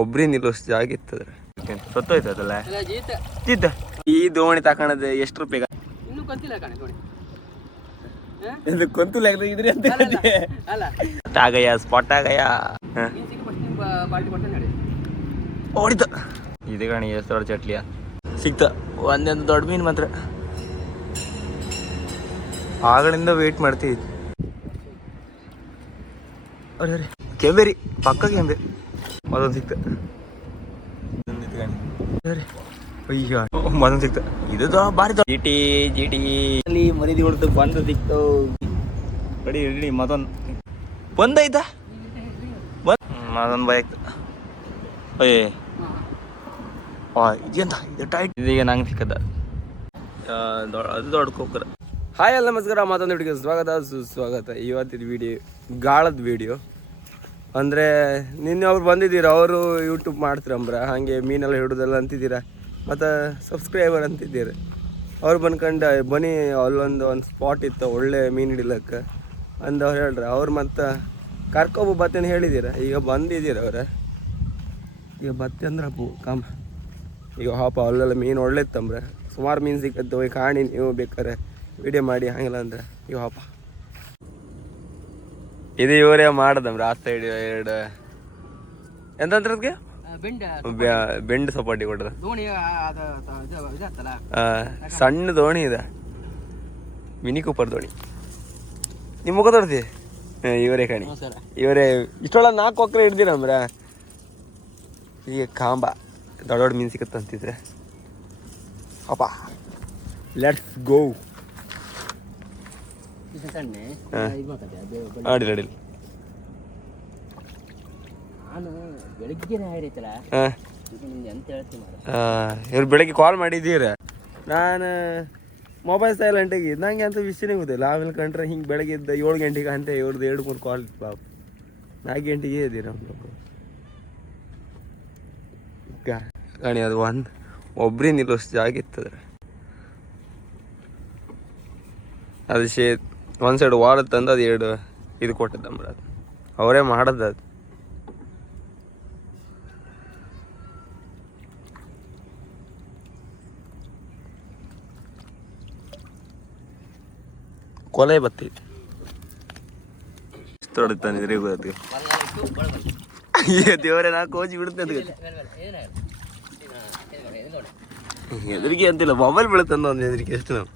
ಒಬ್ರಿ ನಿಲ್ಲೋಷ್ಟು ಜಾಗ ಇತ್ತದ್ರೆ ಸತ್ತೋಯ್ತದಲ್ಲ ಜಿದ್ದ ಈ ದೋಣಿ ತಕೊಂಡದ ಎಷ್ಟು ರೂಪಾಯಿಗ ಇನ್ನೂ ಗೊತ್ತಿಲ್ಲ ಕಣೆ ನೋಡಿ ಕೊಂತುಲ ಇದ್ರಿ ಅಂತ ಆಗಯ್ಯ ಸ್ಪಾಟ್ ಆಗಯ್ಯ ಓಡಿತ ಇದು ಕಣಿ ಎಷ್ಟು ದೊಡ್ಡ ಚಟ್ಲಿಯ ಸಿಕ್ತ ಒಂದೊಂದು ದೊಡ್ಡ ಮೀನು ಮಾತ್ರ ಆಗಳಿಂದ ವೇಟ್ ಮಾಡ್ತೀವಿ ಅರೆ ಕೆಂಬೇರಿ ಪಕ್ಕ ಕೆಂಬೆ ಮದೊಂದು ಸಿಕ್ತ ಅಯ್ಯ ಮದೊಂದು ಸಿಕ್ತ ಇದು ಬಾರಿ ಜಿಟಿ ಜಿಟಿ ಅಲ್ಲಿ ಮರಿದಿ ಹೊಡ್ದು ಬಂದು ಸಿಕ್ತು ಕಡಿ ಇಡಿ ಮದೊಂದು ಬಂದೈತ ಮದೊಂದು ಬೈಕ್ ಅಯ್ಯೇ ಇದೆಂತ ಇದು ಟೈಟ್ ಇದೀಗ ನಂಗೆ ಸಿಕ್ಕದ ಅದು ದೊಡ್ಡ ಕೊಕ್ಕರ ಹಾಯ್ ಎಲ್ಲ ನಮಸ್ಕಾರ ಮತ್ತೊಂದು ವಿಡಿಯೋಗೆ ಸ್ವಾಗತ ಸುಸ್ವಾಗತ. ಇವತ್ತಿನ ವಿಡಿಯೋ ಗಾಳದ ವಿಡಿಯೋ ಅಂದರೆ ನಿನ್ನೆ ಅವ್ರು ಬಂದಿದ್ದೀರ, ಅವರು ಯೂಟ್ಯೂಬ್ ಮಾಡ್ತೀರಂಬ್ರ ಹಾಗೆ ಮೀನೆಲ್ಲ ಹಿಡಿದೆಲ್ಲ ಅಂತಿದ್ದೀರ ಮತ್ತು ಸಬ್ಸ್ಕ್ರೈಬರ್ ಅಂತಿದ್ದೀರ. ಅವ್ರು ಬಂದ್ಕೊಂಡು ಬನ್ನಿ ಅಲ್ಲೊಂದು ಸ್ಪಾಟ್ ಇತ್ತು ಒಳ್ಳೆ ಮೀನು ಹಿಡಿಲಕ್ಕೆ ಅಂದು ಅವ್ರು ಹೇಳ್ರಿ. ಅವ್ರು ಮತ್ತು ಕರ್ಕೊಬ ಬತ್ತೇನು ಹೇಳಿದ್ದೀರ. ಈಗ ಬಂದಿದ್ದೀರ ಅವ್ರ ಈಗ ಬತ್ತೆ ಅಂದ್ರೆ ಕಾಮ ಈಗ ಹಾಪ ಅಲ್ಲೆಲ್ಲ ಮೀನು ಒಳ್ಳೆತ್ತಂಬ್ರೆ ಸುಮಾರು ಮೀನು ಸಿಕ್ಕತ್ತು. ಹೋಗಿ ಕಾಣಿ ನೀವು ಬೇಕಾರೆ ವಿಡಿಯೋ ಮಾಡಿ ಹಂಗಿಲ್ಲ ಅಂದ್ರೆ ಇವ ಹಾಪ ಇದು ಇವರೇ ಮಾಡದಮ್ರ ಆ ಸೈಡ್ ಎರಡು ಎಂತಂದ್ರದ್ಗೆ ಬೆಂಡ್ ಸಪಾಟಿ ಕೊಟ್ಟದ ಸಣ್ಣ ದೋಣಿ ಇದೆ, ಮಿನಿ ಕೂಪರ್ ದೋಣಿ. ನಿಮ್ಮ ಮುಖ ತೊಡ್ದಿ ಇವರೇ ಕಣಿ, ಇವರೇ ಇಷ್ಟೊಳ 4 ಕೊಕ್ಕರೆ ಹಿಡ್ದಿರಮ್ರ. ಈಗ ಕಾಂಬ ದೊಡ್ಡ ದೊಡ್ಡ ಮೀನು ಸಿಕ್ಕತ್ತ ಅಂತಿದ್ರೆ ಅಪ್ಪ ಲೆಟ್ಸ್ ಗೋ. ಅಡಿಲ್ಲ ಅಡಿಲ್ಲ ಇವ್ರು ಬೆಳಗ್ಗೆ ಕಾಲ್ ಮಾಡಿದ್ದೀರ. ನಾನು ಮೊಬೈಲ್ ಸೈಲೆಂಟಿಗೆ ನಂಗೆ ಅಂತ ವಿಷಯನೇ ಗೊತ್ತಿಲ್ಲ. ಆಮೇಲೆ ಕಂಡ್ರೆ ಹಿಂಗೆ ಬೆಳಗ್ಗೆ 7 ಗಂಟೆಗೆ ಅಂತ ಇವ್ರದ್ದು 2-3 ಕಾಲ್ ಇತ್ತು ಪಾಪ. 4 ಗಂಟೆಗೆ ಇದ್ದೀರ ಗಾಣಿ. ಅದು ಒಬ್ರಿ ನಿಲ್ಲೋಷ್ಟು ಜಾಗ ಇತ್ತದ್ರೆ ಅದು ಒಂದು ಸೈಡ್ ವಾರ ತಂದು ಅದು 2 ಇದು ಕೊಟ್ಟದ್ದಮ್ರ. ಅದು ಅವರೇ ಮಾಡದ್ದು. ಅದು ಕೊಲೆ ಬತ್ತೈತಿ ತೊಡತಾನಿದ್ರೆ ಗೊತ್ತಿಗೆ ದೇವರೇ ನಾ ಕೋಚಿ ಬಿಡುತ್ತೆ ಅಂತ ಹೆದರಿಕೆ ಅಂತಿಲ್ಲ. ಮೊಬೈಲ್ ಬೀಳುತ್ತಂದ ಒಂದು ಹೆದರಿಕೆ ಎಷ್ಟು ನಾವು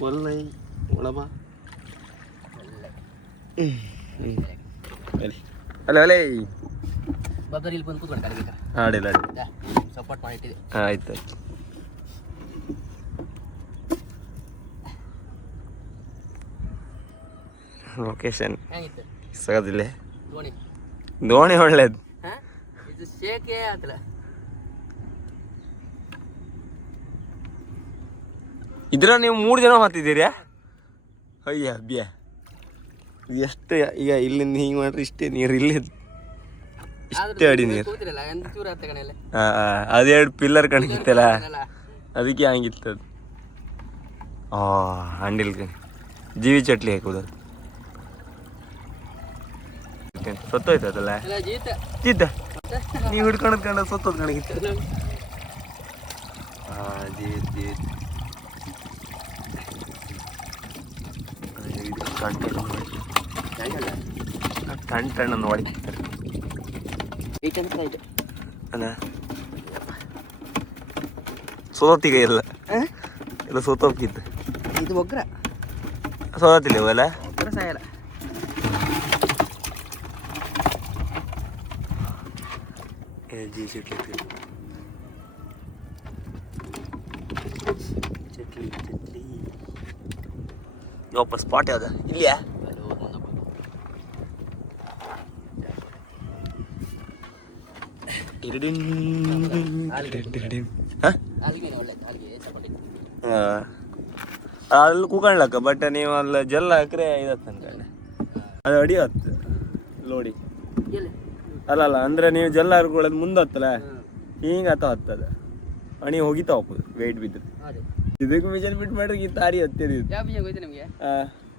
ಕೊಲ್ಲೈ ಒಳಬ ಅಲ್ಲ ಅಲೇ ಆಡಿಲ್ಲ ಆಯ್ತು. ಲೊಕೇಶನ್ ಸಿಗೋದಿಲ್ಲ. ದೋಣಿ ಒಳ್ಳೇದು. ಇದ್ರ ನೀವು 3 ಜನ ಹೊತ್ತಿದ್ದೀರಿ. ಅಯ್ಯ ಬ್ಯಾ ಎಷ್ಟು ಈಗ ಇಲ್ಲಿಂದ ಹಿಂಗೆ ಮಾಡ್ರಿ ಇಷ್ಟೇ ನೀರು, ಇಲ್ಲಿ ಇಷ್ಟೇ ಅಡಿ ನೀರು. ಅದು 2 ಪಿಲ್ಲರ್ ಕಾಣಿಸ್ತಲ್ಲ ಅದಕ್ಕೆ ಹಂಗಿತ್ತದು. ಹಂಡಿಲ್ ಜೀವಿ ಚಟ್ಲಿ ಹಾಕೋದು ಸತ್ತೋಯ್ತದಲ್ಲ ಜಿದ್ದ ನೀವು ಹಿಡ್ಕೊಂಡ್ ಕಂಡ ಸತ್ತೋದ್ ಕಣಗಿತ್ತು. ಟಣ್ಣ ನೋಡಿ ಅಲ್ಲ ಸೋತಿಗ ಇಲ್ಲ ಎಲ್ಲ ಸೋತೋಗಿತ್ತು. ಇದು ಒಗ್ರ ಸೋತಿಲ್ಲ ಇವಲ್ಲ ಒಗ್ರ ಸಾಯಲ್ಲ. ಜಿ ಚಟ್ಲಿ ಚಟ್ಲಿ ಚಟ್ಲಿ ವಾಪಸ್ ಸ್ಪಾಟ್ ಯಾವ್ದ ಇಲ್ಲಿಯಾ? ಅಲ್ಲಿ ಕೂಕಣ್ಲಕ್ಕ ಬಟ್ ನೀವು ಅಲ್ಲಿ ಜಲ್ಲ ಹಾಕ್ರೆ ಇದತ್ತು ಅನ್ಕೊಂಡೆ ಅದು ಅಡಿ ಹತ್ತು ಲೋಡಿ ಅಲ್ಲ ಅಂದ್ರೆ ನೀವು ಜಲ್ಲ ಹರ್ಕೊಳ್ಳೋದು ಮುಂದೆ ಹತ್ತಲ್ಲ ಹಿಂಗೆ ಹತ್ತದ ಅಣಿ ಹೋಗಿತಾ ಹೋಗ್ಬೋದು ವೆಯ್ಟ್ ಬಿದ್ದು. ಇದಕ್ಕೆ ಮಿಷನ್ ಬಿಟ್ಟು ಮಾಡ್ರಿ ಈ ತಾರಿ ಹತ್ತಿರಿ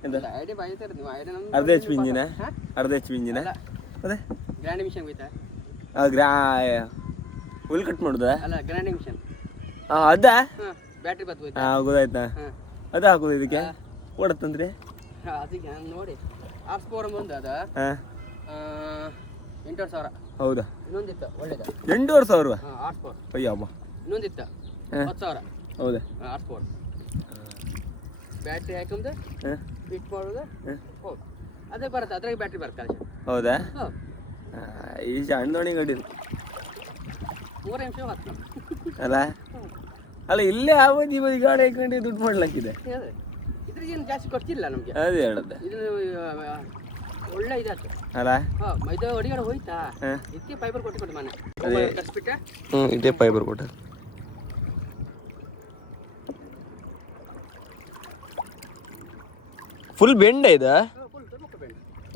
ಎಂತ ಅರ್ಧ HP ಇಂಜಿನ ಅದೇ ಗ್ರ್ಯಾಂಡ್ ಮಿಷನ್ ಹೋಯ್ತಾ? ಹುಲ್ ಕಟ್ ಮಾಡುದಾ? ಅಲ್ಲ ಗ್ರ್ಯಾಂಡಿಂಗ್ ಮಿಷನ್. ಅದಾ? ಬ್ಯಾಟ್ರಿ ಬತ್ತು ಹೋಯ್ತಾ? ಗೊತ್ತಾಯ್ತಾ. ಅದು ಹಾಕೋದು ಇದಕ್ಕೆ ಓಡತ್ತಂದ್ರೆ ಅದಕ್ಕೆ ನಾನು ನೋಡಿ ಆರ್ಸ್ ಪವರ್ ಒಂದು ಅದ 8,000. ಹೌದಾ? ಇನ್ನೊಂದಿತ್ತು ಒಳ್ಳೇದ 8,500. Horse power. ಅಯ್ಯಮ್ಮ. ಇನ್ನೊಂದಿತ್ತು 10,000. ಹೌದಾ? Horse power. ಬ್ಯಾಟ್ರಿ ಹಾಕೊಂಡ್ ಫಿಟ್ ಮಾಡೋದು ಹೋಗಿ ಅದೇ ಬರುತ್ತೆ, ಅದ್ರಾಗ ಬ್ಯಾಟ್ರಿ ಬರುತ್ತೆ. ಹೌದಾ? ಹೌದು. ಈ ಸಣ್ಣ ಗಾಡಿ 3 ನಿಮಿಷ ಹತ್ತು ಅಲ್ಲ ಅಲ್ಲ ಇಲ್ಲೇ ಆವದಿ ಬದಿ ಗಾಡಿ ಹಾಕೊಂಡು ದುಡ್ಡು ಮಾಡ್ಲಾಕಿದೆ. ಇದ್ರಿಗೇನು ಜಾಸ್ತಿ ಖರ್ಚಿಲ್ಲ ನಮಗೆ. ಅದೇ ಹೇಳದೆ ಇದು ಒಳ್ಳೆ ಇದಾಯ್ತು ಅಲ್ಲ. ಇದು ಅಡಿಗಾಡ ಹೋಯ್ತಾ ಇದಕ್ಕೆ ಫೈಬರ್ ಕೊಟ್ಟು ಮನೆ ಕಟ್ಬಿಟ್ಟೆ. ಇದೇ ಫೈಬರ್ ಕೊಟ್ಟ ಫುಲ್ ಬೆಂಡ ಇದ.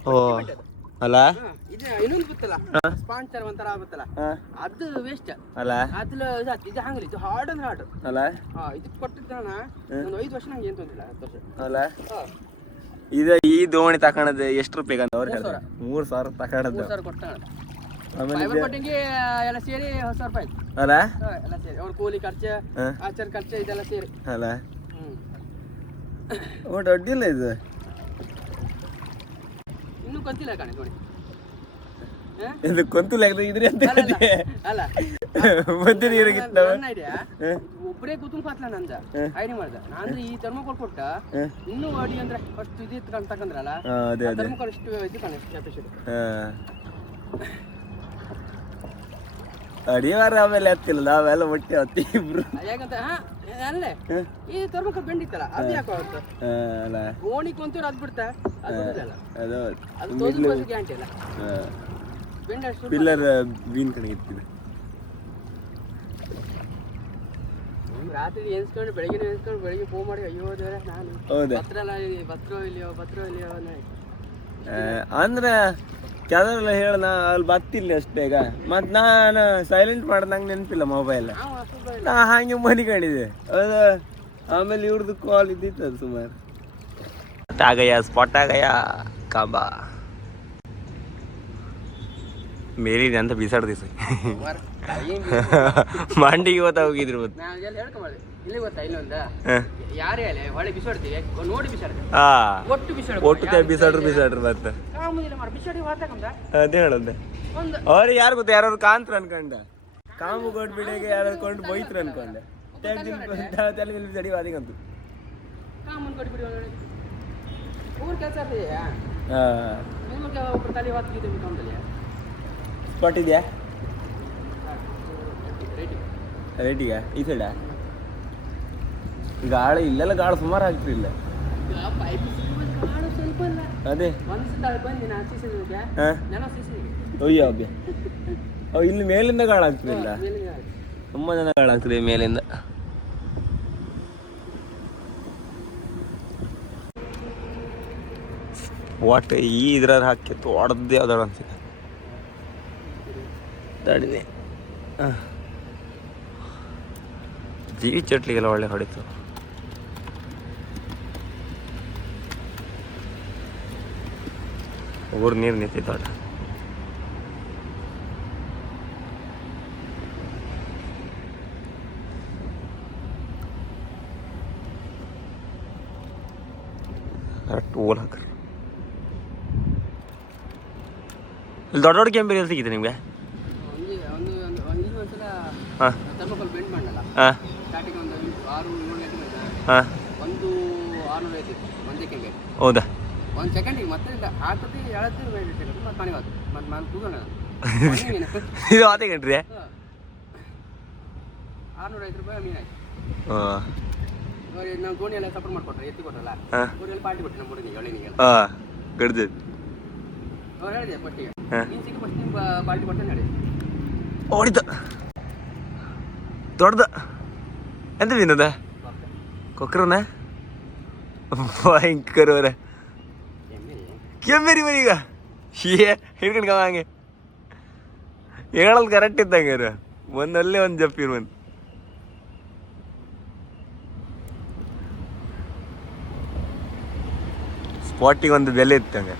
ಓ ಅಲ್ಲ ಇದು ಇನ್ನೊಂದು ಗೊತ್ತಲ್ಲ ಸ್ಪಾನ್ಸರ್ ಒಂಥರ ಆಗುತ್ತಲ್ಲ ಅದು ವೇಸ್ಟ್ ಅಲ್ಲ. ಅದ್ರ ಇದು ಹಂಗಲ್ಲ, ಇದು ಹಾರ್ಡ್ ಅಂದ್ರೆ ಹಾರ್ಡ್ ಅಲ್ಲ. ಇದಕ್ಕೆ ಕೊಟ್ಟಿದ್ದಾನ ಒಂದು 5 ವರ್ಷ ನಂಗೆ ಏನು ತೊಂದಿಲ್ಲ. 10 ವರ್ಷ ಅಲ್ಲ. ಇದು ಈ ದೋಣಿ ತಕೊಂಡದ್ ಎಷ್ಟು ರೂಪಾಯಿ ಅಂತ ಅವ್ರು ಹೇಳ್ತಾರೆ? 3,000 ತಕೊಂಡದ್ದು. 3,000 ಕೊಟ್ಟಾನ. ಆಮೇಲೆ ಫೈಬರ್ ಕೊಟ್ಟಿಗೆ ಎಲ್ಲ ಸೇರಿ 10,000 ರೂಪಾಯಿ ಅಲ್ಲ. ಎಲ್ಲ ಸೇರಿ ಅವ್ರ ಕೂಲಿ ಖರ್ಚು ಆಚಾರ ಖರ್ಚು ಇದೆಲ್ಲ ಸೇರಿ ಅಲ್ಲ. ಒಟ್ಟು ಅಡ್ಡಿಲ್ಲ ಇದು. ಇನ್ನೂ ಗೊತ್ತಿಲ್ಲ ಕಣೆ ನೋಡಿ. ಇದು ಕೊಂತುಲ ಇದ್ರಿ ಅಂತ ಅಲ್ಲ ಮಧ್ಯ ನೀರಾಗಿತ್ತು. ಐಡಿಯಾ ಒಬ್ಬರೇ ಕೂತ್ಕೊಂಡು ಪಾತ್ಲ ನಂದ ಐಡಿಯಾ ಮಾಡ್ದ ನಾನು ಈ ಥರ್ಮೋಕೋಲ್ ಕೊಟ್ಟ ಇನ್ನೂ ಅಡಿ ಅಂದ್ರೆ ಅಷ್ಟು ಇದು ತಕೊಂಡ್ರಲ್ಲ ಥರ್ಮೋಕೋಲ್ ಇಷ್ಟು ಇದು ಕಣ ಕೆಪಾಸಿಟಿ ಅಡಿವಾರ ಆಮೇಲೆ ಹತ್ತಿಲ್ಲ ನಾವೆಲ್ಲ ಒಟ್ಟೆ ಹತ್ತಿ ಇಬ್ರು ಯಾಕಂತ ಅಲ್ಲೇ ಈ ಥರ್ಮೋಕೋಲ್ ಬೆಂಡಿತ್ತಲ್ಲ ಅದು ಯಾಕೋ ಆಗುತ್ತೆ ಅಲ್ಲ. ಗೋಣಿ ಕೊಂತೂರು ಅದು ಬಿಡ್ತಾ ಅದು ಅದು ತೋರಿಸ್ ಗ್ಯಾರಂಟಿ ಅಲ್ಲ. ಬೆಂಡ ಅಷ್ಟು ಪಿಲ್ಲರ್ ಬೀನ್ ಕಣಗೆ ಇರ್ತಿದೆ. ರಾತ್ರಿ ಎನ್ಸ್ಕೊಂಡು ಬೆಳಿಗ್ಗೆ ಫೋನ್ ಮಾಡಿ ಅಯ್ಯೋ ದೇವ್ರೆ ನಾನು ಭತ್ರ ಇಲ್ಲಿಯೋ ಅಂದ್ರೆ ಕೆಲವರೆಲ್ಲ ಹೇಳ ಅಲ್ಲಿ ಬತ್ತಿಲ್ಲ ಅಷ್ಟೇ. ಈಗ ಮತ್ ನಾನು ಸೈಲೆಂಟ್ ಮಾಡ್ದ ನಂಗೆ ನೆನಪಿಲ್ಲ ಮೊಬೈಲ್. ನಾ ಹಾಗೆ ಮನಿಕೊಂಡಿದ್ದೆ ಅದು. ಆಮೇಲೆ ಇವ್ರದ್ದು ಕಾಲ್ ಇದ್ದಿತ್ತು ಅದು ಸುಮಾರು. ಸ್ಪಾಟ್ ಆಗಯ್ಯ ಕಾಬಾ ಮೇಲಿದೆ ಅಂತ ಬಿಸಾಡ್ದಿಸ ಮಂಡಿಗೆ ಇವತ್ತ ಹೋಗಿದ್ರು ಇಲ್ಲಿ ಗೊತ್ತಾ ಇಲ್ಲೊಂದ ಯಾರೇ ಅಲ್ಲ ಹೊಳೆ ಬಿಸಾಡ್ತೀವಿ ನೋಡಿ ಬಿಸಾಡ್ತೀವಿ ಒಟ್ಟು ಬಿಸಾಡ್ರು ಮತ್ತೆ ಬಿಸಾಡಿ ವಾತಕಂದ ಅದೇ ಹೇಳಂದೆ. ಅವ್ರಿಗೆ ಯಾರು ಗೊತ್ತ ಯಾರು ಕಾಂತ್ರ ಅನ್ಕೊಂಡ ಕಾಮು ಕೊಟ್ಬಿಡಿಗೆ ಯಾರು ಕೊಂಡು ಬೈತ್ರ ಅನ್ಕೊಂಡೆ ತಲೆ ಮೇಲೆ ಬಿಸಾಡಿ ವಾದಿಗಂತು ಕಾಮನ್ ಕೊಟ್ಬಿಡಿ ಊರ್ ಕೆಲಸ ಒಬ್ಬರು ತಲೆ ವಾತಿಗೆ ಕಾಮದಲ್ಲಿ ಸ್ಪಾಟ್ ಇದೆಯಾ ರೇಟಿಗ ಈ ಸೈಡ ಗಾಳ ಇಲ್ಲೆಲ್ಲ ಗಾಳ ಸುಮಾರು ಆಗ್ತಿಲ್ಲ. ಅದೇ ಅಯ್ಯೋ ಅಭ್ಯ ಇಲ್ಲಿ ಮೇಲಿಂದ ಗಾಳ ಆಗ್ತಿಲ್ಲ. ತುಂಬ ಜನ ಗಾಳ ಆಗ್ತದೆ ಮೇಲಿಂದ. ವಾಟ್ ಈ ಇದ್ರಾರ ಹಾಕಿ ಹೊಡೆದು ಯಾವ್ದಾರು ಅನ್ಸುತ್ತೆ ತಡಿನಿ. ಜೀವಿ ಚಟ್ಲಿಗೆಲ್ಲ ಒಳ್ಳೆ ಹೊಡಿತು. ಊರು ನೀರು ನಿಂತಿತ್ತು ಅಟ. ಕರೆಕ್ಟ್ ಓಲ್ ಹಾಕ್ರಿ. ಇಲ್ಲಿ ದೊಡ್ಡ ದೊಡ್ಡ ಕೆಂಪೇರಿ ಎಲ್ಲಿ ಸಿಗುತ್ತೆ ನಿಮಗೆ? ಹಾಂ ಥರ್ಮೋಕೋಲ್ ಬೆಂಡ್ ಮಾಡಲ್ಲ ಸ್ಟಾರ್ಟಿಂಗ್ ಒಂದು 6-7 ಗಂಟೆ ಹಾಂ ಒಂದು 650 ಒಂದೇ ಕೆಂಪೆ. ಹೌದಾ? ಒಂದು ಸೆಕೆಂಡಿಗೆ ಮತ್ತೆ ಹಾಕಿ ಹೇಳತ್ತೆ ಮತ್ತೆ ಮನೆಗೆ ಹೋಗ್ತು ಮತ್ತೆ ನಾನು ಕೂಗೋಣ ಇದು ಆತ ಗಂಟ್ರಿ 650 ರೂಪಾಯಿ ಮೀನು ಆಯ್ತು. ಹಾಂ ನಾವು ಗೋಣಿ ಎಲ್ಲ ಸಪೋರ್ಟ್ ಮಾಡಿಕೊಟ್ರೆ ಎತ್ತಿ ಕೊಟ್ಟಲ್ಲ ಗೋಣಿಯಲ್ಲಿ ಪಾರ್ಟಿ ಕೊಟ್ಟೆ ನಮ್ಮ ಹುಡುಗಿಗೆ ಎಳೆನಿಗೆಲ್ಲ. ಹಾಂ ಗಡ್ದು ಅವ್ರು ಹೇಳಿದೆ ಫಸ್ಟಿಗೆ ನೀನು ಸಿಕ್ಕಿ ಫಸ್ಟ್ ನಿಮ್ಮ ಪಾರ್ಟಿ ಕೊಟ್ಟೆ ಹೇಳಿ ಓಡಿತ ದೊಡ್ಡದ ಎಂತ ಮೀನದ ಕೊಕ್ರನ ಭಯಂಕರವರ ಕೆಮ್ಮೇರಿ ಮರೀಗ ಹಿಡ್ಕೊಂಡು ಹಂಗೆ ಹೇಳಲ್ ಕರೆಕ್ಟ್ ಇದ್ದಂಗೆ ಅವ್ರು ಒಂದಲ್ಲೇ ಒಂದು ಜಪ್ಪಿರ್ ಒಂದು ಸ್ಪಾಟಿಗೆ ಒಂದು ಬೆಲೆ ಇತ್ತಂಗೆ.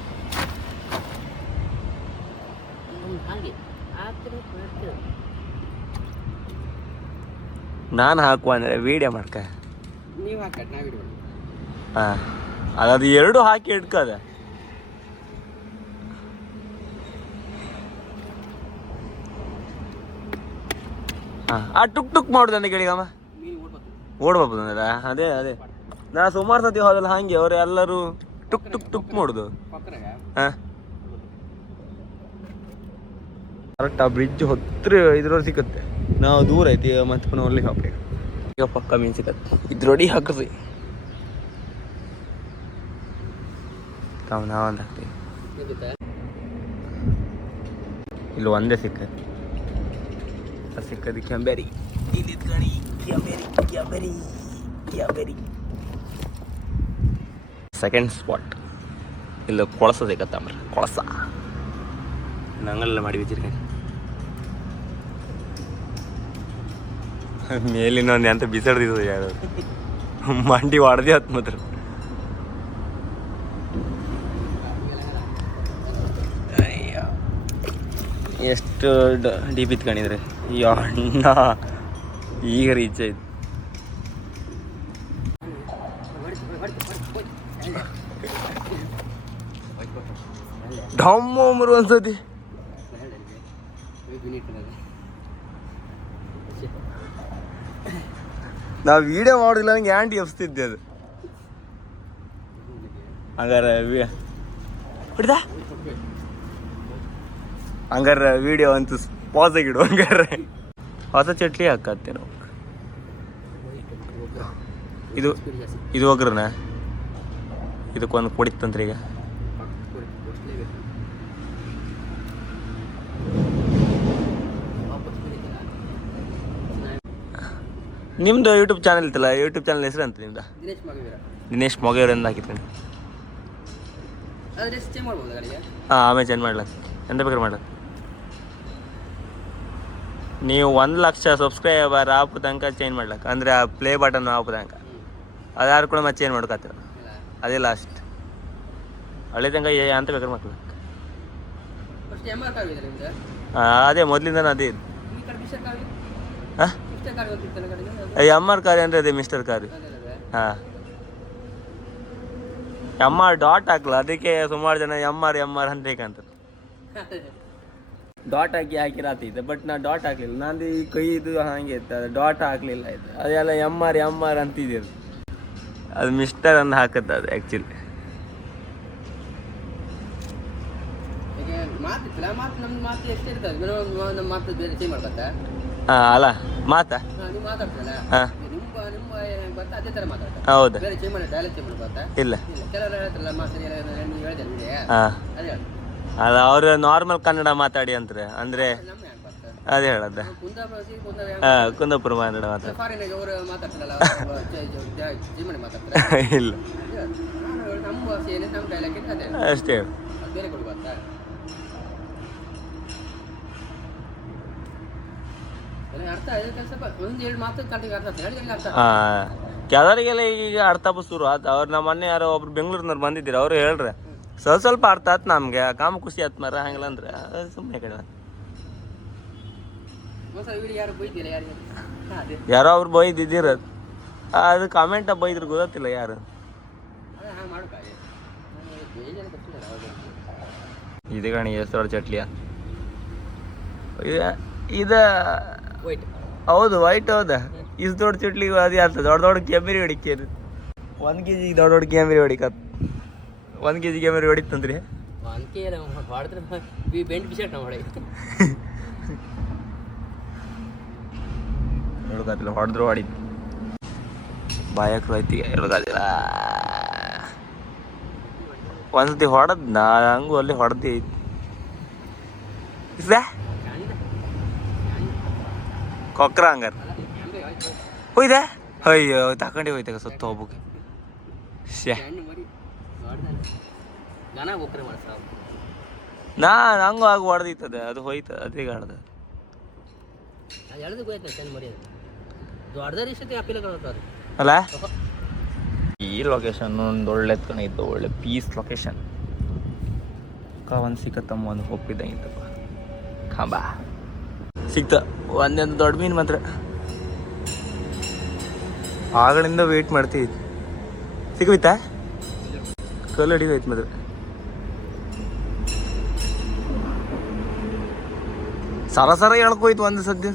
ಹಾಗೆ ಹಾಕ್ತಿರೋ ಮಾಡ್ತಿರೋ ನಾನು ಹಾಕುವ ಅಂದರೆ ವೀಡಿಯೋ ಮಾಡ್ಕ. ನೀವು ಹಾಕಿ ನಾ ವಿಡಿಯೋ ಹಾಂ ಅದು ಎರಡು ಹಾಕಿ ಇಟ್ಕೋದ. ಹಾಂ ಆ ಟುಕ್ ಟುಕ್ ಮಾಡುದಂದ್ರೆ ಕೇಳಿಗಮ್ಮ ನೀನು ಓಡ್ಬೇಕು ಓಡ್ಬೋದು ಅಂದ್ರೆ ಅದೇ ನಾ ಸುಮಾರು ಸತಿ ಹೋದಲ್ಲ ಹಾಗೆ ಅವ್ರು ಎಲ್ಲರೂ ಟುಕ್ ಟುಕ್ ಟುಕ್ ಮಾಡುದು. ಪಕ್ಕರಾಗ ಹಾಂ ಕರೆಕ್ಟ್ ಆ ಬ್ರಿಡ್ಜ್ ಹತ್ರ ಇದ್ರವ್ರು ಸಿಕ್ಕತ್ತೆ. ನಾವು ದೂರ ಐತಿ ಈಗ ಮತ್ತೆ ಪುನಃ ಒಳ್ಳೆ ಹಾಕ್ಬೇಕು. ಈಗ ಪಕ್ಕ ಮೀನು ಸಿಕ್ಕತ್ತೆ ಇದ್ರೊಡಿ ಹಾಕಿದ್ವಿ ನಾವೊಂದು ಹಾಕ್ತೀವಿ. ಇಲ್ಲಿ ಒಂದೇ ಸಿಕ್ಕತ್ತೆ ಸಿಕ್ಕದು ಕೆಂಬೇರಿ. ಸೆಕೆಂಡ್ ಸ್ಪಾಟ್ ಇಲ್ಲ ಕೊಳಸ ಸಿಗತ್ತಂಬ್ರ ಕೊಳಸ ನಂಗಲ್ಲ ಮಾಡಿ ಬಿಚ್ಚಿರ್ಕ ಮೇಲಿನ ಒಂದು ಎಂತ ಬಿಸಾಡ್ದಿದ್ದು ಯಾರು ಮಂಡಿ ಹೊಡೆದೇ ಹತ್ತು ಮಾತ್ರ. ಎಷ್ಟು ಡೀಪ್ ಇತ್ಕೊಂಡಿದ್ರೆ ಈ ಅಣ್ಣ ಈಗ ರೀಚ್ ಆಯ್ತು. ಢಮ್ಮರು ಅನ್ಸತಿ. ನಾವು ವಿಡಿಯೋ ಮಾಡೋದಿಲ್ಲ ನಂಗೆ ಆಂಟಿ ಎಬ್ಸ್ತಿದ್ದೆ ಅದು. ಹಂಗಾರೆ ಹಿಡ್ದ ಹಂಗಾರೆ ವಿಡಿಯೋ ಅಂತೂ ಪಾಸಾಗಿಡು. ಹಂಗಾರೆ ಹೊಸ ಚಟ್ಲಿ ಹಾಕತ್ತೆ ನಾವು. ಇದು ಹೋಗ್ರನ ಇದಕ್ಕೊಂದು ಕೊಡಿತ್ತಂತ್ರಿ ಈಗ. ನಿಮ್ದು ಯೂಟ್ಯೂಬ್ ಚಾನಲ್ ಇತ್ತಲ್ಲ, ಯೂಟ್ಯೂಬ್ ಚಾನಲ್ ಹೆಸರು ಅಂತ ನಿಮ್ದು? ದಿನೇಶ್ ಮೊಗೇರ್ ಅಂತ ಹಾಕಿತ್ತು. ಹಾಂ ಆಮೇಲೆ ಚೇಂಜ್ ಮಾಡ್ಲಕ್ಕ ಎಂತ ಬೇಕಾದ್ರೆ ಮಾಡ್ಲಕ್ಕ. ನೀವು 1,00,000 ಸಬ್ಸ್ಕ್ರೈಬರ್ ಆಪು ತನಕ ಚೇಂಜ್ ಮಾಡ್ಲಕ್ಕ, ಅಂದರೆ ಆ ಪ್ಲೇ ಬಟನ್ ಆಪು ತನಕ ಅದಾರು ಕೂಡ ಮತ್ತೆ ಚೇಂಜ್ ಮಾಡ್ಕೊತೀರ. ಅದೇ ಲಾಸ್ಟ್ ಹಳೆ ತನಕ ಅಂತ ಬೇಕಾದ್ರೆ ಮಾಡ್ಲಕ್ಕ. ಅದೇ ಮೊದಲಿಂದ ಅದೇ ಇದು. ಹಾಂ ಎಮ್.ಆರ್ ಕಾರಿ ಅಂದರೆ ಅದೇ ಮಿಸ್ಟರ್ ಕಾರಿ. ಹಾಂ ಎಮ್.ಆರ್ ಡಾಟ್ ಹಾಕಲ್ಲ, ಅದಕ್ಕೆ ಸುಮಾರು ಜನ ಎಮ್.ಆರ್ ಅಂತ ಬೇಕಂತಾರೆ. ಡಾಟ್ ಹಾಕಿರಾತಿದ್ದೆ, ಬಟ್ ನಾ ಡಾಟ್ ಹಾಕ್ಲಿಲ್ಲ. ನಂದು ಈ ಕೈ ಇದು ಹಾಗೆ ಇತ್ತು, ಡಾಟ್ ಹಾಕ್ಲಿಲ್ಲ. ಇದು ಅದೆಲ್ಲ ಎಮ್.ಆರ್ ಅಂತಿದ್ದೀರಿ, ಅದು ಮಿಸ್ಟರ್ ಅಂತ ಹಾಕತ್ತೆ ಅದು ಆ್ಯಕ್ಚುಲಿ. ಹಾಂ ಅಲ್ಲ ಮಾತಾ ಹಾಂ ಹೌದಾ ಇಲ್ಲ ಹಾಂ ಅಲ್ಲ ಅವ್ರು ನಾರ್ಮಲ್ ಕನ್ನಡ ಮಾತಾಡಿ ಅಂತಾರೆ, ಅಂದರೆ ಅದೇ ಹೇಳದ. ಹಾಂ ಕುಂದಾಪುರ ಕನ್ನಡ ಮಾತಾಡ ಇಲ್ಲ ಅಷ್ಟೇ ಹೇಳು. ಕೆಲವರಿಗೆಲ್ಲ ಈಗ ಅರ್ಥ ಶುರು ಆಯ್ತು. ಅವ್ರು ನಮ್ಮ ಮೊನ್ನೆ ಯಾರೋ ಒಬ್ರು ಬೆಂಗಳೂರಿನವ್ರು ಬಂದಿದ್ದೀರ, ಅವರು ಹೇಳ್ರೆ ಸ್ವಲ್ಪ ಅರ್ಥ ಆಯ್ತು ನಮ್ಗೆ, ಕಾಮ ಖುಷಿ ಆಯ್ತು ಮರ. ಹಂಗಿಲ್ಲ ಅಂದ್ರೆ ಸುಮ್ಮನೆ ಕಡೆ ಯಾರೋ ಅವ್ರು ಬೈದಿದ್ದೀರ, ಅದು ಕಾಮೆಂಟ ಬೈದ್ರು ಗೊತ್ತಿಲ್ಲ ಯಾರು. ಇದು ಕಣಿ ಎಷ್ಟು ಚಟ್ಲಿಯ ಇದ ಹೌದು ವೈಟ್ ಹೌದಾ. ಇಷ್ಟು ದೊಡ್ಡ ಚಟ್ಲಿಗೂ ಅದೇ ಆಗ್ತದೆ. ದೊಡ್ಡ ಕೆಂಬರಿ ಹೊಡಿಕೆ 1 kg ದೊಡ್ಡ ಕೆಂಬರಿ ಹೊಡಿಕತ್ 1 kg ಕೆಂಬರಿ ಹೊಡಿತಂದ್ರಿ. ಹೇಳ್ಕತ್ತಿಲ್ಲ, ಹೊಡೆದ್ರು ಹೊಡಿತು ಬಾಯಕ್ ಐತಿ. ಹೇಳ್ಕತ್ತಿಲ್ಲ ಒಂದ್ಸತಿ ಹೊಡೆದ್ ನಾ ಹಂಗು ಅಲ್ಲಿ ಹೊಡೆದಿ ಕೊಕ್ರ ಹಂಗಾರ ಹೋಯ್ದೆ. ಅಯ್ಯೋ ತಕೊಂಡೆ ಹೋಯ್ತಾಗ ಸತ್ತು ಹೋಗ್ಬೇಕು. ನಾ ಹಂಗು ಆಗ ಹೊಡೆದಿತ್ತದ, ಅದು ಹೋಯ್ತ ಅದೇ ಗಾಡ್ದ. ಅಲ್ಲ ಈ ಲೊಕೇಶನ್ ಒಂದು ಒಳ್ಳೆ ಕಣ ಇತ್ತು, ಒಳ್ಳೆ ಪೀಸ್ ಲೊಕೇಶನ್. ಒಂದು ಸಿಕ್ಕತ್ತಮ್ಮ ಒಂದು ಒಪ್ಪಿದ್ದಂಗಿತ್ತಪ್ಪ. ಹಾಂ ಬಾ ಸಿಕ್ತ ಒಂದೊಂದು ದೊಡ್ಡ ಮೀನು ಮಾತ್ರ. ಆಗಳಿಂದ ವೇಟ್ ಮಾಡ್ತೀವಿ. ಸಿಗೋಯ್ತಾ? ಕಲ್ಲು ಅಡಿಗೋಯ್ತು ಮಾತ್ರ. ಸರ ಹೇಳ್ಕೋಯ್ತು ಒಂದು ಸದ್ಯ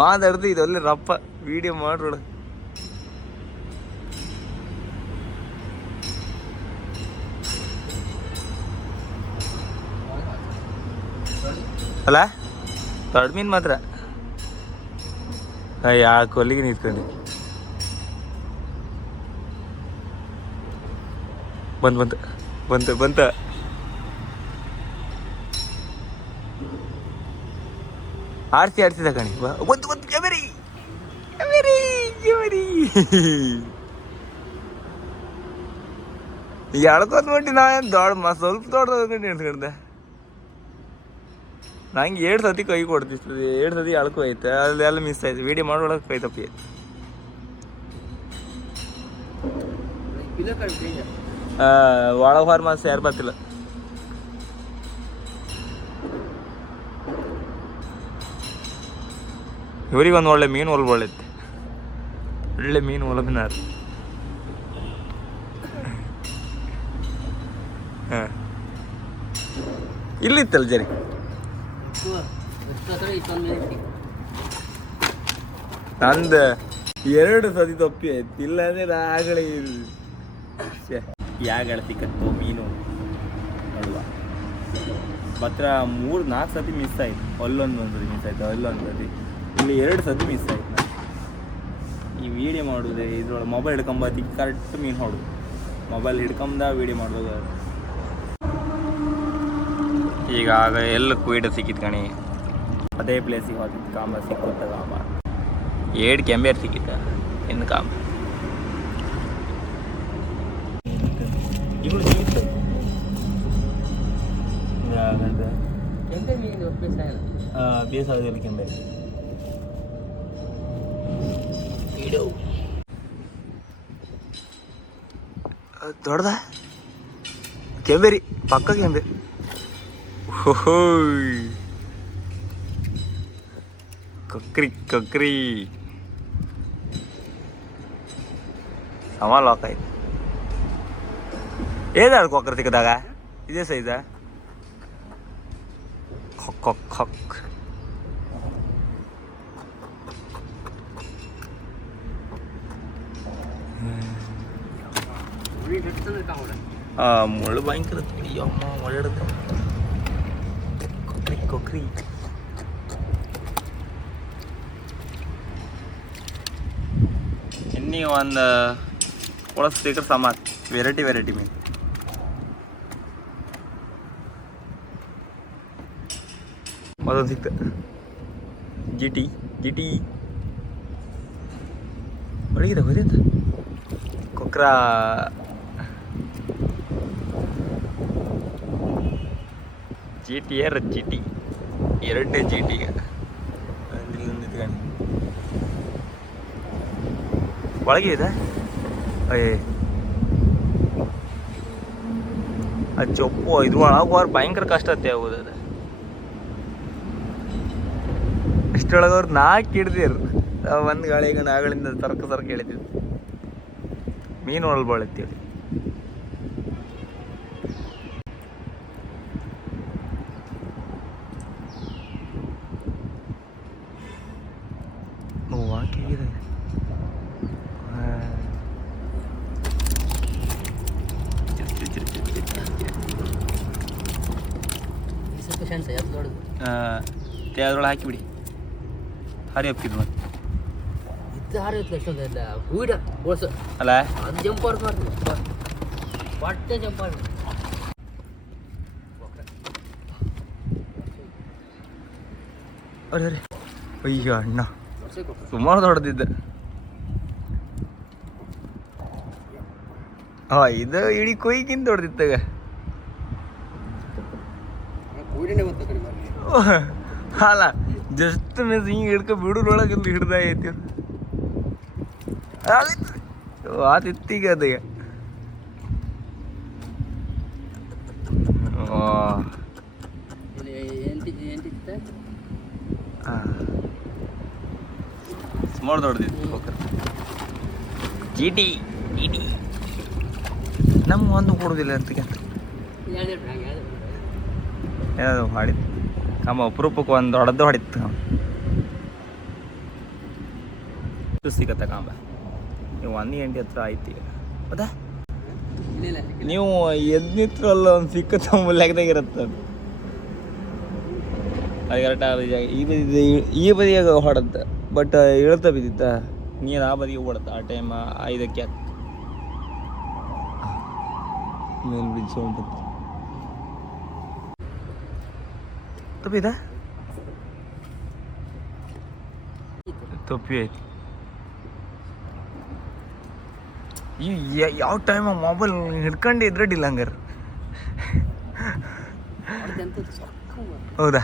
ಮಾತಾಡ್ದು ಇದು ಅಲ್ಲಿ ರಪ್ಪ ವಿಡಿಯೋ ಮಾಡ್ರೋಳ. ಅಲ್ಲ ದೊಡ್ಡ ಮೀನು ಮಾತ್ರ. ಯಾ ಕೊಲ್ಲಿಗೆ ನಿಂತ್ಕೊಂಡು ಬಂತ ಆಡ್ಸಿದ ಕಣಿ. ಬಂತು ಕೆಮೆರಿ ಎಳ್ಕೊಂಡ್ ಬಿಟ್ಟು ನಾವೇನು ದೊಡ್ಡ ಸ್ವಲ್ಪ ದೊಡ್ಡ ಎಣ್ಸ್ಕೊಂಡೆ. ನಂಗೆ 2 ಸತಿ ಕೈ ಕೊಡ್ತಿರ್ತದೆ, 2 ಸತಿ ಎಳ್ಕೊ ಐತೆ, ಅಲ್ಲೆಲ್ಲ ಮಿಸ್ ಆಯ್ತು. ವಿಡಿಯೋ ಮಾಡೋಳಗೆ ಕೈ ತಪ್ಪಿ ಆಯ್ತು. ಒಳಗೆ ಹೊರ ಮಾಸ ಯಾರು ಬರ್ತಿಲ್ಲ. ಇವ್ರಿಗೊಂದು ಒಳ್ಳೆ ಮೀನು ಒಳ್ಳೆತ್ತೆ. ಒಳ್ಳೆ ಮೀನು ಒಲಬಿನಾರು. ಹಾಂ ಇಲ್ಲಿತ್ತಲ್ಲ ಜರಿ ನಂದು 2 ಸತಿ ತಪ್ಪಿ ಆಯ್ತು. ಇಲ್ಲ ಅಂದ್ರೆ ಆಗಲೇ ಯಾಗಳ ಸಿಕ್ಕತ್ತು ಮೀನು ಅಲ್ವಾ. ಮಾತ್ರ 3-4 ಸತಿ ಮಿಸ್ ಆಯ್ತು. ಅಲ್ಲೊಂದು ಸತಿ ಮಿಸ್ ಆಯ್ತು, ಅಲ್ಲೊಂದು ಸತಿ, ಇಲ್ಲಿ 2 ಸತಿ ಮಿಸ್ ಆಯ್ತು. ನಾನು ಈ ವಿಡಿಯೋ ಮಾಡೋದೆ ಇದ್ರೊಳಗೆ ಮೊಬೈಲ್ ಹಿಡ್ಕೊಂಬತ್ತಿ ಕರೆಕ್ಟ್ ಮೀನು ಹೊಡೋದು. ಮೊಬೈಲ್ ಹಿಡ್ಕೊಂಬ ವಿಡಿಯೋ ಮಾಡೋದು. ಈಗ ಆಗ ಎಲ್ಲ ಕುಯ್ಡ ಸಿಕ್ಕಿತ್ತು ಕಣಿ. ಅದೇ ಪ್ಲೇಸಿಗೆ ಹೋಗಿತ್ತು. ಕಾಂಬ ಸಿಕ್ಕುತ್ತ ಕಾಂಬ 7 ಕೆಂಬೇರು ಸಿಕ್ಕಿತ್ತ ಇನ್ನು ಕಾಂಬ ಇಗಳು ಸಿಕ್ಕಿತ್ತು. ಬೇಸಾಗದಲ್ಲಿ ಕೆಂಬೇರು ದೊಡ್ಡದ ಕೆಂಬೇರಿ ಪಕ್ಕ ಕೆಂಬೇರಿ. ಕೊಕ್ರಿ ಸಮ ಲಾಕ್ ಆಯ್ತು. ಏನಾದ್ರು ಕೊಕ್ಕರ್ ಸಿಕ್ಕದಾಗ ಇದೇ ಸೈಜ. ಖಕ್ ಮುಳ್ಳು ಭಯಂಕರ ಅಮ್ಮ ಒಳ್ಳೆಡ್ದು. ಕೊಕ್ರಿ ಇನ್ನೀ ಒಂದು ಒಳಗೆ ಸಿಕ್ಕರೆ ಸಮಾತ್ ವೆರೈಟಿ ಮೀನು. ಅದೊಂದು ಸಿಕ್ತ ಜಿಟಿ ಹೊರಗಿದೆ ಹೊರಿತ ಕೊಕ್ರ. ಜಿಟಿ 2 ಜಿಟಿಗೆ ನಿಂತ್ಕೊಂಡು ಒಳಗೆ ಇದೆ. ಅದು ಚೊಪ್ಪು ಇದು ಒಳಗೆ ಭಯಂಕರ ಕಷ್ಟ ಅತ್ತೆ ಆಗೋದು. ಅದು ಇಷ್ಟೊಳಗವ್ರು 4 ಹಿಡ್ದಿರು. ಒಂದು ಗಾಳಿಗೆ ನಾಗಳಿಂದ ಸರ್ಕ ಹೇಳಿದ್ವಿ ಮೀನು ಒಳಬಾಳತ್ತೀವಿ. ವಾಕಿದೆ ಅದ್ರೊಳಗೆ ಹಾಕಿಬಿಡಿ. ಹಾರಿ ಹಪ್ಪಿದ್ದು ಮತ್ತೆ ಇದು ಹಾರಿ ಎಷ್ಟೊಂದಿಲ್ಲ ಹೂಡ ಓಡಿಸು ಅಲ್ಲ ಅದು ಜಂಪ್ ಮಾಡ್ತೀನಿ ಬಟ್ಟೆ ಜಂಪ್ ಮಾಡಿ. ಅರೆ ಅಯ್ಯೋ ಅಣ್ಣ ಸುಮಾರು ದೊಡ್ಡದಿದ್ದ. ಇದು ಇಡೀ ಕೊಯ್ಗಿಂತ ದೊಡ್ಡದಿತ್ತಾಗ. ಅಲ್ಲ ಜಸ್ಟ್ ಮಿಸ್ ಹಿಂಗೆ ಹಿಡ್ಕೊ ಬಿಡೋದ್ರೊಳಗೆ ಹಿಡ್ದಾಗೈತಿ. ಆತಿತ್ತೀಗ ಅದೀಗ ಹಾಂ ಸುಮಾರು ದೊಡ್ಡದಿತ್ತು ಕೊಕ್ಕರೆ. ಜಿ ಟಿ ನಮ್ಗೆ ಒಂದು ಕೊಡೋದಿಲ್ಲ ಅಂತಕ್ಕೆ ಯಾವುದು ಹಾಡಿದ್ದು ಕಮ್ಮ ಅಪರೂಪಕ್ಕೆ ಒಂದು ದೊಡ್ಡದು ಹೊಡಿತು ಸಿಗತ್ತೆ ಕಾಂಬ. ನೀವು 1 ಗಂಟೆ ಹತ್ರ ಆಯ್ತು ಈಗ ಹೌದಾ? ನೀವು ಎದ್ನಿತ್ರಲ್ಲ ಒಂದು ಸಿಕ್ಕತ್ತ ಲೆಕ್ಕದಾಗ ಇರುತ್ತೆ ಅದು. ಅದು ಕರೆಕ್ಟ್ ಈ ಬದಿಯಾಗ ಹೊಡತ್ತೆ, ಬಟ್ ಇಳ್ತಾ ಬಿದ್ದಿತ್ತ ನೀರು ಆ ಬದಿಗೆ ಓಡತ್ತೆ. ಆ ಟೈಮ್ 5ಕ್ಕೆ ಮೇಲೆ ಬ್ರಿಡ್ಜ್ ಸೌಂಡ್ ತಪ್ಪಿದ ತಪ್ಪಿ ಐತಿ. ಈ ಯಾವ ಟೈಮ್ ಮೊಬೈಲ್ ಹಿಡ್ಕೊಂಡು ಇದ್ರಡ್ಡಿಲ್ಲ ಹಂಗಾರ. ಹೌದಾ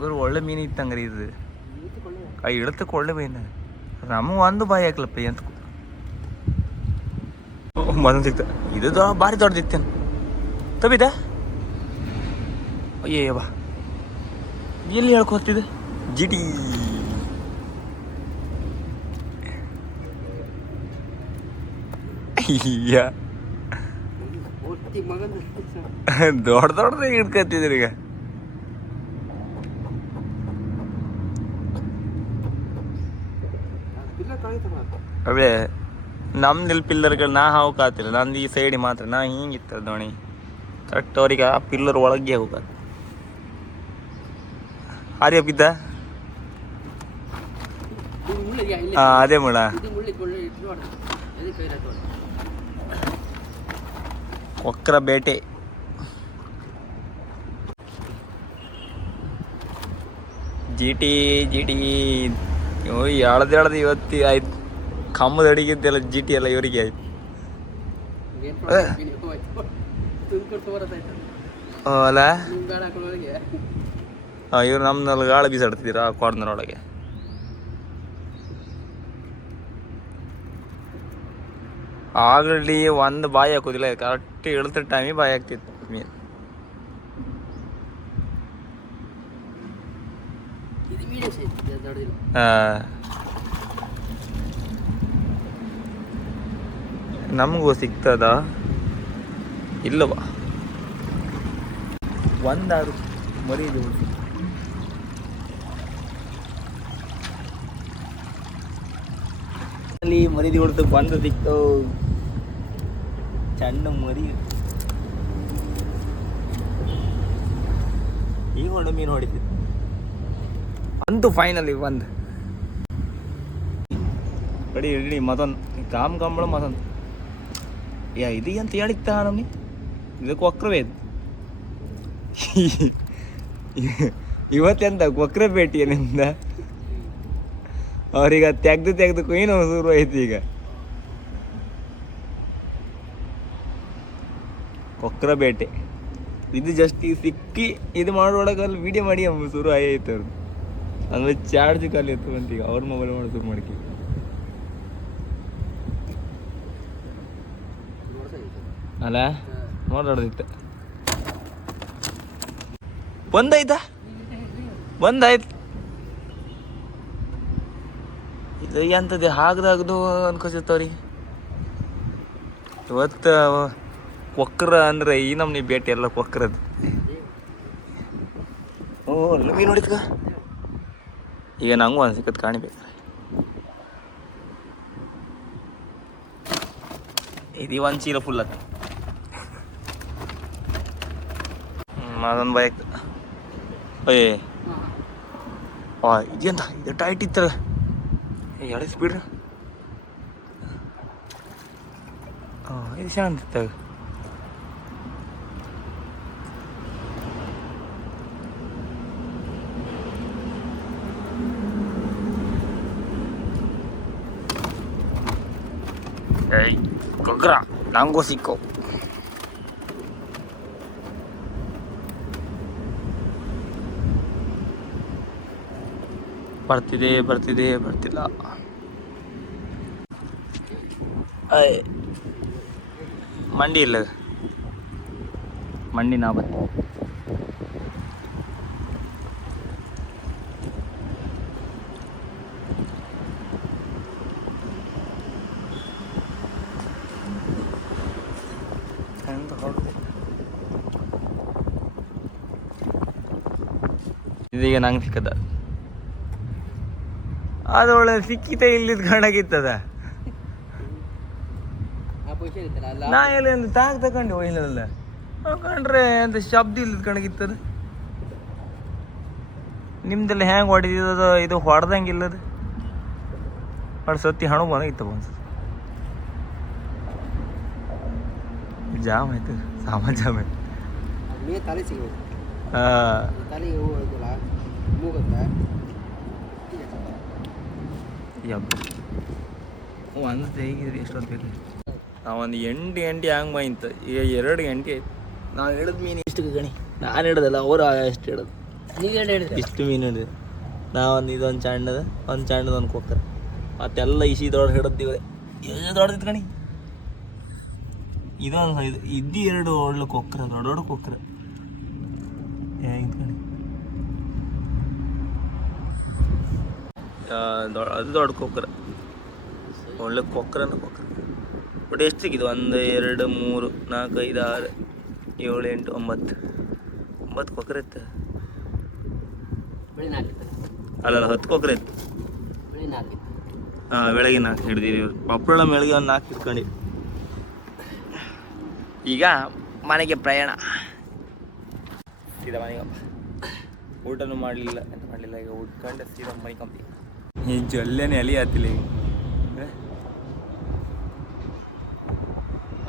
ಗುರು ಒಳ್ಳೆ ಮೀನು ಇತ್ತು ಹಂಗಾರೆ. ಇದು ಕೈ ಇಳತಕ್ಕೆ ಒಳ್ಳೆ ಮೀನು. ನಮಗೆ ಒಂದು ಬಾಯಿ ಹಾಕ್ಲಪ್ಪ ಅಂತ ಮೊದಲು ಸಿಕ್ತ. ಇದು ಭಾರಿ ದೊಡ್ಡದಿತ್ತೇನು ತಪ್ಪಿದ. ಅಯ್ಯೇ ಬಾ ಎಲ್ಲಿ ಹೇಳ್ಕೊತಿದೆ ಜಿಟಿ. ಅಯ್ಯ ದೊಡ್ಡದಾಗಿ ಹಿಡ್ಕೊತಿದ್ರಿ ಈಗ. ಅವೇ ನಮ್ದಿಲ್ಲಿ ಪಿಲ್ಲರ್ಗಳು ನಾ ಹಾವು ಕಾತಿಲ್ಲ. ನಂದು ಈ ಸೈಡಿಗೆ ಮಾತ್ರ ನಾ ಹಿಂಗಿತ್ತ ದೋಣಿ ಕರೆಕ್ಟ್ ಅವ್ರಿಗೆ ಆ ಪಿಲ್ಲರ್ ಒಳಗೆ ಹೋಗ ಹಾರಿ ಬಿದ್ದ. ಅದೇ ಮುಳ ಕೊಕ್ಕರ ಬೇಟೆ. ಜಿ ಟಿ ಎಳ್ದು ಇವತ್ತಿ ಆಯ್ತು. ಕಮ್ಮದ ಅಡಿಗಿದ್ದೆಲ್ಲ ಜಿ ಟಿ ಎಲ್ಲ ಇವರಿಗೆ ಆಯ್ತು. ಅಲ್ಲ ಇವ್ರು ನಮ್ನಲ್ಲಿ ಗಾಳ ಬೀಸಾಡ್ತಿದ್ದೀರಾ ಕಾರ್ನರ್ ಒಳಗೆ. ಆಲ್ರೆಡಿ ಒಂದು ಬಾಯಿ ಹಾಕೋದಿಲ್ಲ, ಕರೆಕ್ಟ್ ಇಳ್ತ ಟೈಮಿಗೆ ಬಾಯಿ ಹಾಕ್ತಿತ್ತು ಮೀನು. ನಮಗೂ ಸಿಗ್ತದ ಇಲ್ಲವ? ಒಂದಾರು ಮರೀದು ಅಲ್ಲಿ ಮರಿದು ಹೊಡ್ತು ಬಂದು ಸಿಕ್ತವು ಸಣ್ಣ ಮರಿ. ಈಗ ಹೊಡ ಮೀನು ಹೊಡಿತಿತ್ತು ಅಂತೂ ಫೈನಲಿ ಒಂದು ಕಡಿ ಇಡೀ ಮತ್ತೊಂದು ಕಂಬಳ ಮತ್ತೊಂದು ಇದು ಅಂತ ಹೇಳಿತ್ತ ನಮ್ನಿ. ಇದಕ್ಕೆ ವಕ್ರವೇ ಇದು ಇವತ್ತೆಂತ ವಕ್ರ ಭೇಟಿ ನಿಮ್ದ. ಅವ್ರೀಗ ತೆಗ್ದು ಏನು ಶುರು ಆಯ್ತು ಈಗ. ಕೊಕ್ರ ಬೇಟೆ ಇದು ಜಸ್ಟ್ ಈ ಸಿಕ್ಕಿ ಇದು ಮಾಡೋಳಗೆ ಅಲ್ಲಿ ವಿಡಿಯೋ ಮಾಡಿ ಶುರು ಆಯ್ತು ಅವ್ರದ್ದು. ಅಂದ್ರೆ ಚಾರ್ಜ್ ಖಾಲಿ ಇತ್ತು ಅಂತ ಈಗ ಅವ್ರ ಮೊಬೈಲ್ ಮಾಡಿ ಶುರು ಮಾಡ್ಕಿ ಅಲ್ಲ ನೋಡೋದಿತ್ತು. ಬಂದಾಯ್ತು ಇದು ಎಂತದೆ ಹಾಗದಾಗದು ಅನ್ಕೋತವ್ರಿಗೆ. ಇವತ್ತು ಕೊಕ್ರ ಅಂದ್ರೆ ಈ ನಮ್ನಿ ಭೇಟಿ ಎಲ್ಲ ಕೊಕ್ರದ್ದು. ಓ ಮೀನು ನೋಡಿದ್ಕ ಈಗ ನಂಗೂ ಅನ್ಸಿಕತ್ ಕಾಣಿಬೇಕು. ಇದು ಒಂದು ಚೀಲ ಫುಲ್ ಆಯ್ತು. ಅದೊಂದು ಬೈಕ್ ಅಯ್ಯೇ ಇದೆಂತ ಇದು ಟೈಟ್ ಇತ್ತಲ್ಲ ಎಳೆ ಸ್ಪೀಡ್. ಇದು ಚೆನ್ನಾಗಿತ್ತ. ಏಯ್ ಕೊಗ್ರ ನಂಗೂ ಸಿಕ್ಕೋ. ಬರ್ತಿಲ್ಲ. ಮಂಡಿ ಇಲ್ಲ, ಮಂಡಿ ನಾ ಬರ್ತೀನಿ. ಇದೀಗ ನಂಗೆ ಸಿಕ್ಕದ ಅದು ಒಳ್ಳೆ ಸಿಕ್ಕಿತ ಇಲ್ಲಿದ್ ಕಣಗಿತ್ತದ ನಾ ಎಲ್ಲಿ ಒಂದು ತಾಗ್ ತಗೊಂಡು ಹೋಗಿಲ್ಲಲ್ಲ ಕಂಡ್ರೆ ಅಂತ ಶಬ್ದ ಇಲ್ಲದ ಕಣಗಿತ್ತದ ನಿಮ್ದೆಲ್ಲ ಹೆಂಗೆ ಹೊಡೆದಿದ ಇದು ಹೊಡೆದಂಗಿಲ್ಲದ ಹೊಡೆ ಸತ್ತಿ ಹಣ ಬಂದಾಗಿತ್ತವ ಅನ್ಸುತ್ತೆ ಜಾಮ್ ಆಯ್ತು ಸಾಮಾನು ಜಾಮ್ ಆಯ್ತು ತಲೆ ಸಿಗಬೇಕು ತಲೆ ಒಂದು ಹೇಗಿದ್ರಿ ಎಷ್ಟೊತ್ತು ಬೇಕು ನಾವೊಂದು 8 ಗಂಟೆ ಹಂಗೆ ಬಾಯಿಂತ ಈಗ 2 ಗಂಟೆ ಆಯ್ತು ನಾವು ಹಿಡಿದ ಮೀನು ಇಷ್ಟು ಗಣಿ ನಾನು ಹಿಡ್ದಲ್ಲ ಅವರು ಎಷ್ಟು ಹಿಡೋದು ಇಷ್ಟು ಮೀನು ಹಿಡಿದು ನಾವೊಂದು ಇದೊಂದು ಚಾಂಡದ ಒಂದು ಕೊಕ್ಕರ ಮತ್ತೆಲ್ಲ ಇಸಿ ದೊಡ್ಡ ಹಿಡಿದಿವೆ ಎಷ್ಟು ದೊಡ್ಡದಿತ್ತು ಕಣಿ ಇದೊಂದು ಇದ್ದು 2 ಒಳ್ಳೆ ಕೊಕ್ಕರ ದೊಡ್ಡ ಕೊಕ್ಕರ ಹೇಗಿತ್ತು ಕಣಿ ಅದು ದೊಡ್ಡ ಕೊಕ್ಕರ ಒಳ್ಳೆ ಕೊಕ್ಕರ ಬಟ್ ಎಷ್ಟು ಸಿಕ್ಕಿದ್ದು 1 2 3 4 5 6 7 8 9 ಕೊಕ್ಕರ ಇತ್ತು ಅಲ್ಲ 10 ಕೊಕ್ಕರ ಇತ್ತು ಹಾಂ ಬೆಳಗ್ಗೆ 4 ಹಿಡ್ದಿದ್ದೀವಿ ಪಪ್ಪಳ ಬೆಳಗ್ಗೆ ಒಂದು 4 ಇಟ್ಕೊಂಡು ಈಗ ಮನೆಗೆ ಪ್ರಯಾಣ ಸೀದಾ ಮನೆಗಪ್ಪ ಊಟನೂ ಮಾಡಲಿಲ್ಲ ಎಂತ ಮಾಡಲಿಲ್ಲ ಈಗ ಉಟ್ಕೊಂಡು ಸೀದಾ ಮೈಕಂತೀವಿ ಈ ಜಲ್ಲೇನೆ ಅಲಿ ಆತಿಲ್ಲ ಈಗ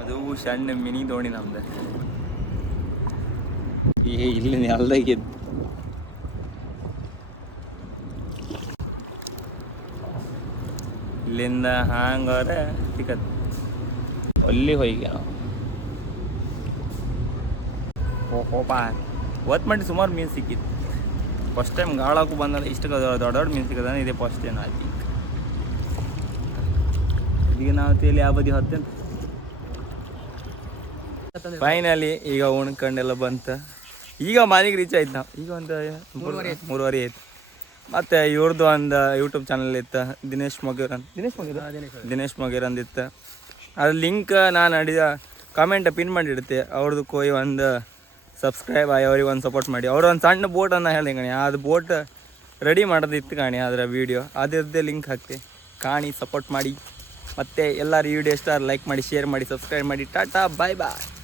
ಅದು ಸಣ್ಣ ಮಿನಿ ದೋಣಿ ನಮ್ದು ಈ ಇಲ್ಲಿ ಅಲ್ದಾಗಿದ್ದು ಇಲ್ಲಿಂದ ಹಾಂಗಾರೆ ಸಿಕ್ಕತ್ ಅಲ್ಲಿ ಹೋಗಿ ನಾವು ಹೋಪ ಒತ್ತು ಮಾಡಿ ಸುಮಾರು ಮೀನು ಸಿಕ್ಕಿತ್ತು ಫಸ್ಟ್ ಟೈಮ್ ಗಾಳಕ್ಕೂ ಬಂದಲ್ಲ ಇಷ್ಟು ದೊಡ್ಡ ಮೀನು ಸಿಕ್ಕದ ಇದೇ ಫಸ್ಟ್ ಏನು ಆಯ್ತು ಈಗ ನಾವು ತೇಲಿ ಆ ಬದಿ ಹೊತ್ತೇನು ಫೈನಲಿ ಈಗ ಉಣ್ಕೊಂಡೆಲ್ಲ ಬಂತ ಈಗ ಮನೆಗೆ ರೀಚ್ ಆಯ್ತು ನಾವು ಈಗ ಒಂದು 3:30 ಆಯ್ತು ಮತ್ತು ಇವ್ರದ್ದು ಒಂದು ಯೂಟ್ಯೂಬ್ ಚಾನಲ್ ಇತ್ತು ದಿನೇಶ್ ಮೊಗೇರ್ ಅಂದಿತ್ತು ಅದ್ರ ಲಿಂಕ್ ನಾನು ಅಡಿದ ಕಾಮೆಂಟ್ ಪಿನ್ ಮಾಡಿಡುತ್ತೆ ಅವ್ರದ್ದು ಕೊಯ್ ಒಂದು ಸಬ್ಸ್ಕ್ರೈಬ್ ಆಗಿ ಅವ್ರಿಗೆ ಒಂದು ಸಪೋರ್ಟ್ ಮಾಡಿ ಅವ್ರು ಒಂದು ಸಣ್ಣ ಬೋಟನ್ನು ಹೇಳಿ ಕಣಿ ಅದು ಬೋಟ್ ರೆಡಿ ಮಾಡೋದಿತ್ತು ಕಾಣಿ ಅದರ ವೀಡಿಯೋ ಅದ್ರದ್ದೇ ಲಿಂಕ್ ಹಾಕ್ತೆ ಕಾಣಿ ಸಪೋರ್ಟ್ ಮಾಡಿ ಮತ್ತು ಎಲ್ಲರೂ ವಿಡಿಯೋ ಇಷ್ಟ ಲೈಕ್ ಮಾಡಿ ಶೇರ್ ಮಾಡಿ ಸಬ್ಸ್ಕ್ರೈಬ್ ಮಾಡಿ ಟಾಟಾ ಬಾಯ್ ಬಾಯ್